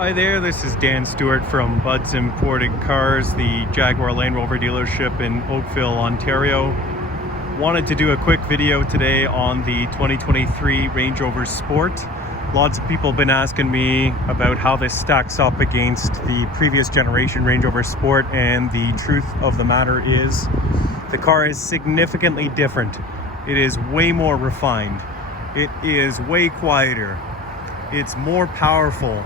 Hi there, this is Dan Stewart from Bud's Imported Cars, the Jaguar Land Rover dealership in Oakville, Ontario. Wanted to do a quick video today on the 2023 Range Rover Sport. Lots of people have been asking me about how this stacks up against the previous generation Range Rover Sport, and the truth of the matter is the car is significantly different. It is way more refined. It is way quieter. It's more powerful.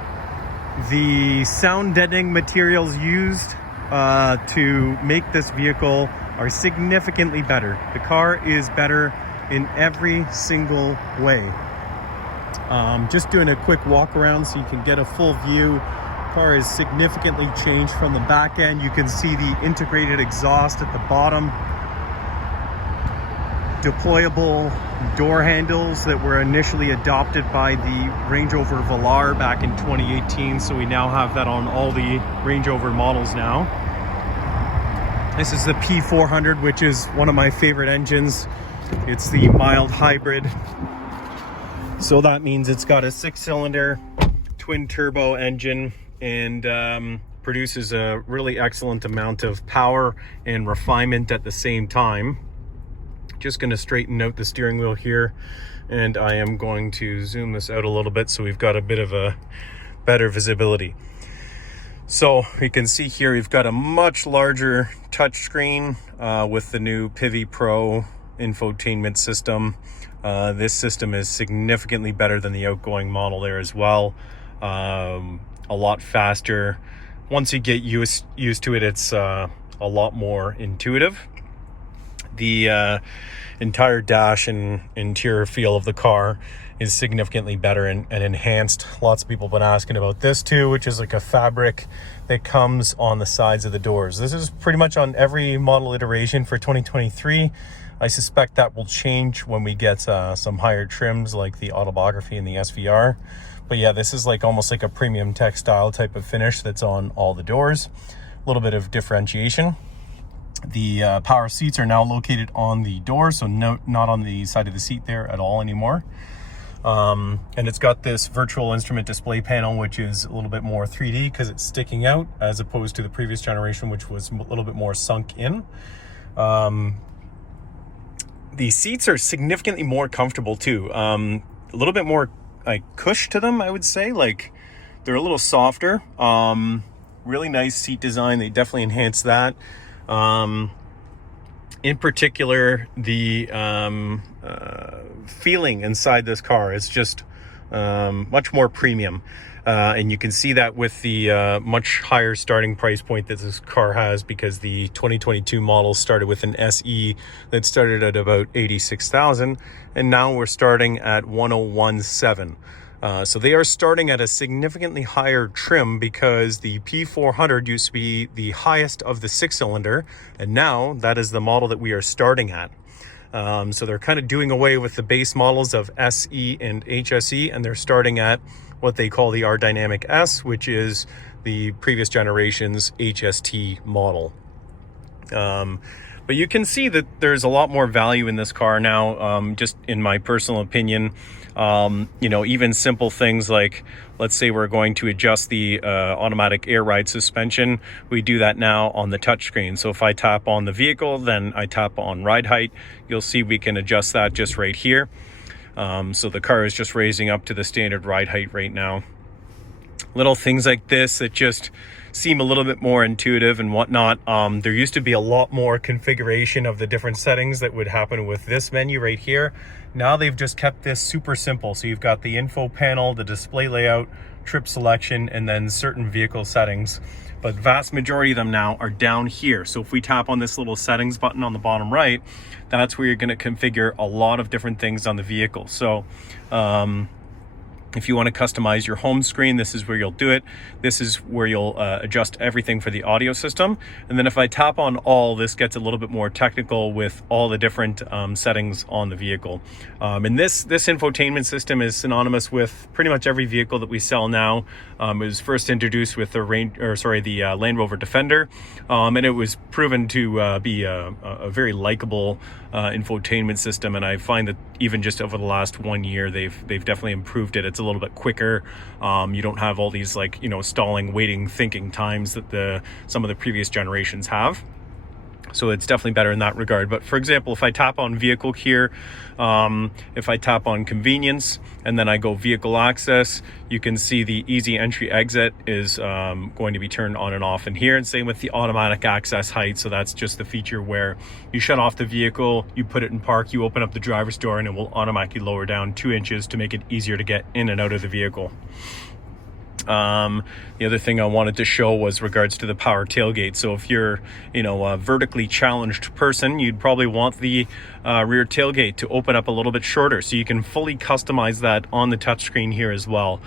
The sound deadening materials used to make this vehicle are significantly better. The car is better in every single way. Just doing a quick walk around so you can get a full view. The car is significantly changed from the back end. You can see the integrated exhaust at the bottom. Deployable door handles that were initially adopted by the Range Rover Velar back in 2018, so we now have that on all the Range Rover models now. This is the P400, which is one of my favorite engines. It's the mild hybrid, so that means it's got a 6-cylinder twin turbo engine and produces a really excellent amount of power and refinement at the same time. Just going to straighten out the steering wheel here, and I am going to zoom this out a little bit so we've got a bit of a better visibility. So you can see here we've got a much larger touchscreen with the new Pivi Pro infotainment system. This system is significantly better than the outgoing model there as well. A lot faster. Once you get used to it, it's a lot more intuitive. The entire dash and interior feel of the car is significantly better and enhanced. Lots of people have been asking about this too, which is like a fabric that comes on the sides of the doors. This is pretty much on every model iteration for 2023. I suspect that will change when we get some higher trims like the autobiography and the SVR. But yeah, this is like almost like a premium textile type of finish that's on all the doors. A little bit of differentiation. The power seats are now located on the door, so not on the side of the seat there at all anymore. And it's got this virtual instrument display panel, which is a little bit more 3D because it's sticking out, as opposed to the previous generation, which was a little bit more sunk in. The seats are significantly more comfortable too. A little bit more like cush to them, I would say. Like they're a little softer. Really nice seat design. They definitely enhance that. In particular, the feeling inside this car is just much more premium, and you can see that with the much higher starting price point that this car has, because the 2022 model started with an SE that started at about $86,000, and now we're starting at $101,700. So they are starting at a significantly higher trim, because the P400 used to be the highest of the 6-cylinder, and now that is the model that we are starting at. So they're kind of doing away with the base models of SE and HSE, and they're starting at what they call the R-Dynamic S, which is the previous generation's HST model. But you can see that there's a lot more value in this car now, just in my personal opinion. Even simple things like, let's say we're going to adjust the automatic air ride suspension. We do that now on the touchscreen. So if I tap on the vehicle, then I tap on ride height, you'll see we can adjust that just right here. So the car is just raising up to the standard ride height right now. Little things like this that just seem a little bit more intuitive and whatnot. There used to be a lot more configuration of the different settings that would happen with this menu right here. Now they've just kept this super simple. So you've got the info panel, the display layout, trip selection, and then certain vehicle settings. But vast majority of them now are down here. So if we tap on this little settings button on the bottom right, that's where you're going to configure a lot of different things on the vehicle. So if you want to customize your home screen, this is where you'll do it. This is where you'll adjust everything for the audio system. And then if I tap on all, this gets a little bit more technical with all the different settings on the vehicle. And this infotainment system is synonymous with pretty much every vehicle that we sell now. It was first introduced with the Land Rover Defender, and it was proven to be a very likable infotainment system. And I find that even just over the last 1 year, they've definitely improved it. It's a little bit quicker. You don't have all these like, you know, stalling, waiting, thinking times that some of the previous generations have. So it's definitely better in that regard. But for example, if I tap on vehicle here, if I tap on convenience and then I go vehicle access, you can see the easy entry exit is going to be turned on and off in here. And same with the automatic access height. So that's just the feature where you shut off the vehicle, you put it in park, you open up the driver's door, and it will automatically lower down 2 inches to make it easier to get in and out of the vehicle. The other thing I wanted to show was regards to the power tailgate. So if you're, you know, a vertically challenged person, you'd probably want the rear tailgate to open up a little bit shorter, so you can fully customize that on the touchscreen here as well.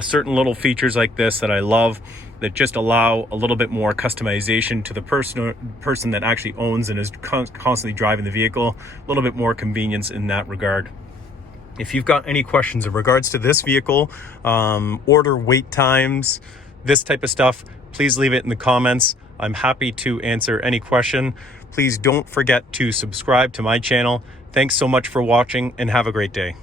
Certain little features like this that I love, that just allow a little bit more customization to the person that actually owns and is constantly driving the vehicle. A little bit more convenience in that regard. If you've got any questions in regards to this vehicle, order wait times, this type of stuff, please leave it in the comments. I'm happy to answer any question. Please don't forget to subscribe to my channel. Thanks so much for watching and have a great day.